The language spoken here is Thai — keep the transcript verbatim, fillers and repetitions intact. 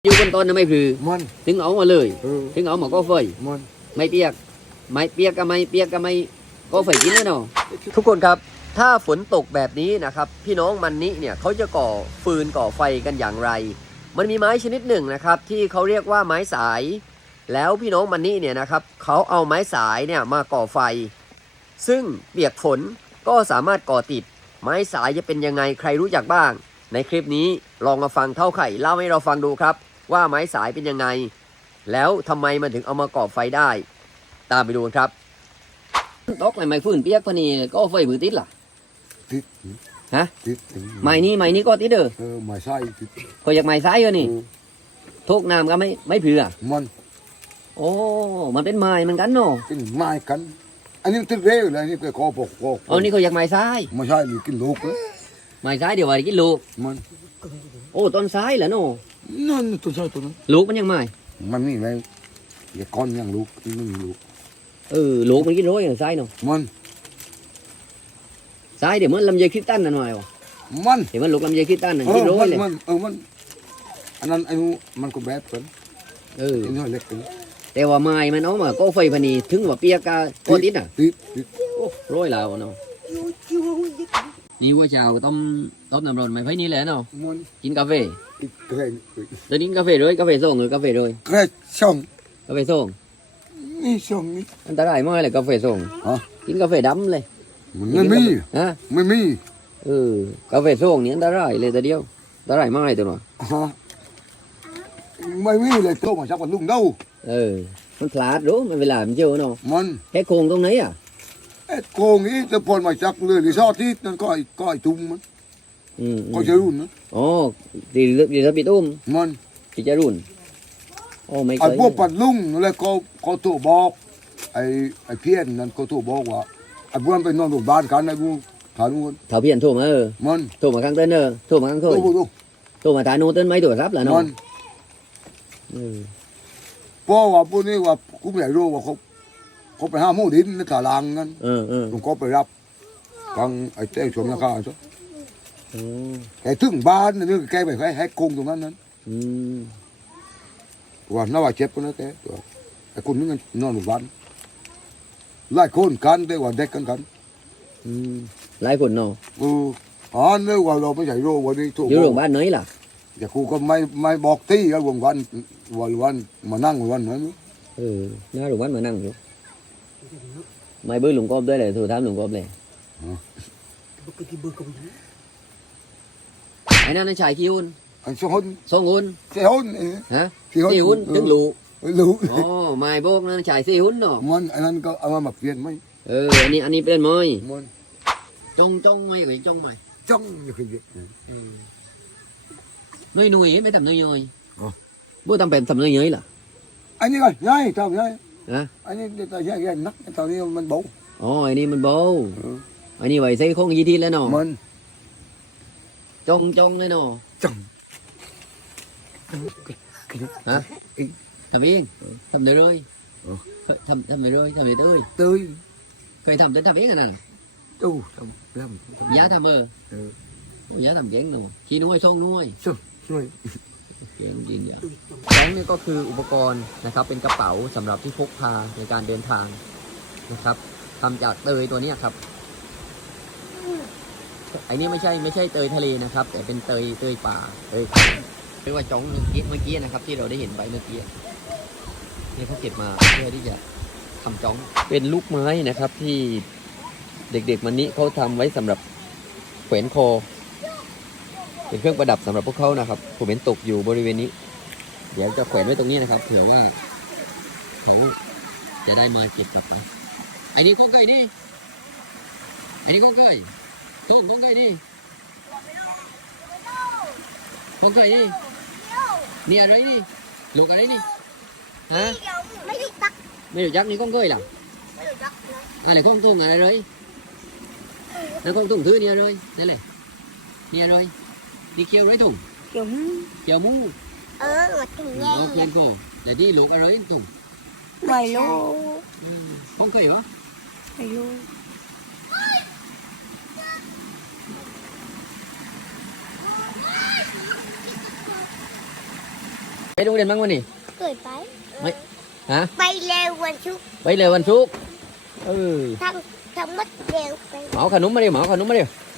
อยู่บนต้นไม่พลือมันถึงเอามาเลยเออถึงเอามาก็เฟยมันไม่เปียกไม่เปียกก็ไม่เปียกก็ไม่ก็เฟยกินแน่นอนทุกคนครับถ้าฝนตกแบบนี้นะครับพี่น้องมันนี้เนี่ยเขาจะก่อฟืนก่อไฟกันอย่างไร มันมีไม้ชนิดหนึ่งนะครับที่เขาเรียกว่าไม้สาย แล้วพี่น้องมันนี้เนี่ยนะครับเขาเอาไม้สายเนี่ยมาก่อไฟ ซึ่งเปียกฝนก็สามารถก่อติดไม้สายจะเป็นยังไงใครรู้จักบ้าง ในคลิปนี้ลองมาฟังเท่าไข่เล่าให้เราฟังดูครับว่าไม้สายเป็นยังไงแล้วทำไมมันถึงเอามาก่อไฟได้ตามไปดูครับตกเลยไม้ฟืนเปียกพอนี่ก็ไฟมือติดล่ะติดฮะติดไม้นี้ไม้นี้ก็ติดเด้อเออไม่ใช่ติดก็อยากไม้สายเออนี่เออทุกน้ำก็ไม่ไม่เผื่อมันโอ้มันเป็นไม้เหมือนกันเนาะเป็นไม้กัน อันนี้มันติดเร็วเลยอันนี่ก็คอปกคอเอานี่เขาอยากไม้สายไม่ใช่หรือกินลูกเลยไม้สายเดี๋ยวว่ากินลูกมันโอ้ต้นสายเหรอเนาะนั่นตัวใช่ตัวนั้นลูกมันยังไม้มันนี่ไงอย่าก้อนยังลูกมันไม่มีลูกเออลูกมันกินร้อยอย่างสายเนาะมันสายเดี๋ยวมันลำไยคิดตั้นนั่นหน่อยวะมันเดี๋ยวมันลูกลำไยคิดตั้นนั่นเอกิอนร้อมัยนเลยมันเออมันอันนั้นไอ้นู้นมันก็แบบกันเออไอ้นู้นเล็กกันแต่ว่าไม้มันเอามาก็ไฟพะนีถึงว่าเปียกกาโคติดอ่ะติดติดโอ้ร้อยแล้วเนาะนี่ว่าเช้าต้มต้มน้ำร้อนไม่ไฟนี่แหละเนาะมันกินกาแฟติดแค่ตอนนี้กาแฟเลยกาแฟส่งหรือกาแฟเลยแค่ช่องกาแฟส่งนี่ช่องนี้อันตรายมากเลยกาแฟส่งฮะกินกาแฟดำเลยมันไม่มีฮะไม่มีเออกาแฟส่งนี่อันตรายเลยแต่เดียวอันตรายมากเลยตัวเนาะฮะไม่มีเลยโตมาจากวันลุงเด้าเออมันพลาดรู้มันเวลามันเจอเนาะมันแค่โคงตรงไหนอ่ะไอ้โกงนี้จะพลมาจากเลยรีสอร์ทที่นั่นก็ไอ้ก็ไอ้ตุ้มมันอืมก็จะรุ่นนะอ๋อดีดีสปิดอุ้มมันที่จะรุ่นโอ้ไม่เคไอ้ยพวกปัดลุงแล้วก็เขาโทรบอกไอ้ไอ้เพี้ยนนั่นก็โทรบอกว่าไอ้พวกนั้นไปนอนโรงพยาบาลกันไอ้พวกฐานนู้นเถาเพียนโทรมาเออมันโทรมาข้างเต้นเออโทรมาข้างโทโทรรบอกดูโทรมาฐานโน้นเต้นไม่ตัวรับแล้วมัเนาะนเออเพราะว่าพวกนี้ว่ากูไม่รู้ว่าเขาเขาไปหาหมูดินในตารางนั้นเออเออผมก็ไปรับกังไอ้เต้ชมราคาซะโอ้แกถึงบ้านนี่แกไปให้ให้โกงตรงนั้นนั้นอืมว่าน่าว่าเจ็บกันนะแกตัวไอ้คนนึงนอนโรงพยาบาลหลายคนกันแต่ว่าเด็กกันกันอืมหลายคนเนาะเอออ๋อเนี่ยว่าเราไม่ใช่โรควันนี้ถูกอยู่โรงพยาบาลไหนล่ะแต่ครูก็ไม่ไม่บอกที่แล้ววันวันวันวันมานั่งวันนั้นเออหน้าโรงพยาบาลมานั่งอยู่ไม่เบอร์หลวงกอบด้วยเลยโทรถามหลวงกอบเลยไอ้นั่นน่ะชายกี่หุ่นอันสองคนสองหุ่นสี่คนฮะสี่หุ่นถึงลูกลูกอ๋อไม่โบกนั่นชายสี่หุ่นเนาะมันอันนั้นก็เอามาเปลี่ยนไหมเอออันนี้อันนี้เป็นไม้มันจงจงไม่หรือจงไม่จ้องอยู่คือเด็ก nuôi nuôi mấy tầm nuôi nuôi Ờ. bố tầm bèm tầm nuôi nuôi là อันนี้ก็ง่ายทำง่าย hả อันนี้แต่ง่ายง่ายนักตอนนี้มันเบา ồ anh đi mình bố Ừ. anh đi vậy xây không gì thi lên nó มัน trông trông lên nó จ้อง hả thầm yên thầm được rồi Ừ. thầm thầm được rồi thầm được ơi ตื้อเคยทำđến thầm yên rồi nè ตู้ทำทำ giá thầm ơ Ừ. giá thầm kén rồi khi nuôi xong nuôi ช่วยเก่งจริงเนี่ยแก๊งนี่ก็คืออุปกรณ์นะครับเป็นกระเป๋าสำหรับที่พกพาในการเดินทางนะครับทำจากเตยตัวเนี้ยครับไอ้นี่ไม่ใช่ไม่ใช่เตยทะเลนะครับ แต่เป็นเตยเตยป่าเตยเรียกว่าจ้องเมื่อกี้เมื่อกี้นะครับ ที่เราได้เห็นไปเมื่อกี้นี่เขาเก็บมาเพื่อที่จะทำจ้องเป็นลูกไม้นะครับ ที่เด็กๆมันนี้เขาทำไว้สำหรับแขวนคอเป็นเครื่องประดับสำหรับพวกเขานะครับผมเห็นตกอยู่บริเวณนี้เดี๋ยวจะแขวนไว้ตรงนี้นะครับเผื่อว่าเขาจะได้มาเก็บกลับไปไอ้นี่ข้องไก่ดิไอ้นี่ข้องไก่ตุ้มข้องไก่ดิข้องไก่ดินี่อะไรนี่ลูกอะไรนี่ฮะไม่ได้ตักไม่รู้จักนี่ข้องไก่ล่ะไม่ได้ตักนะอะไรข้องตุ้งอะไรเลยแล้วข้องตุ้งthứนี่อะไรนั่นแหละนี่อะไรđi kêu đấy Tùng เดี๋ยว kêu mũ เออมาถึงแย่ ờ kêu cô để đi luộc ở đấy Tùng ไม่รู้ không khỉ hả ไม่รู้ไปโรงเรียนบ้างวันนี้เกิดไปไม่ฮะไปเร็ววันชุกไปเลยวันศุกร์เออทำทำมัดเร็วไปเหมาขนมมาเร็วเหมาขนมมาเร็วเ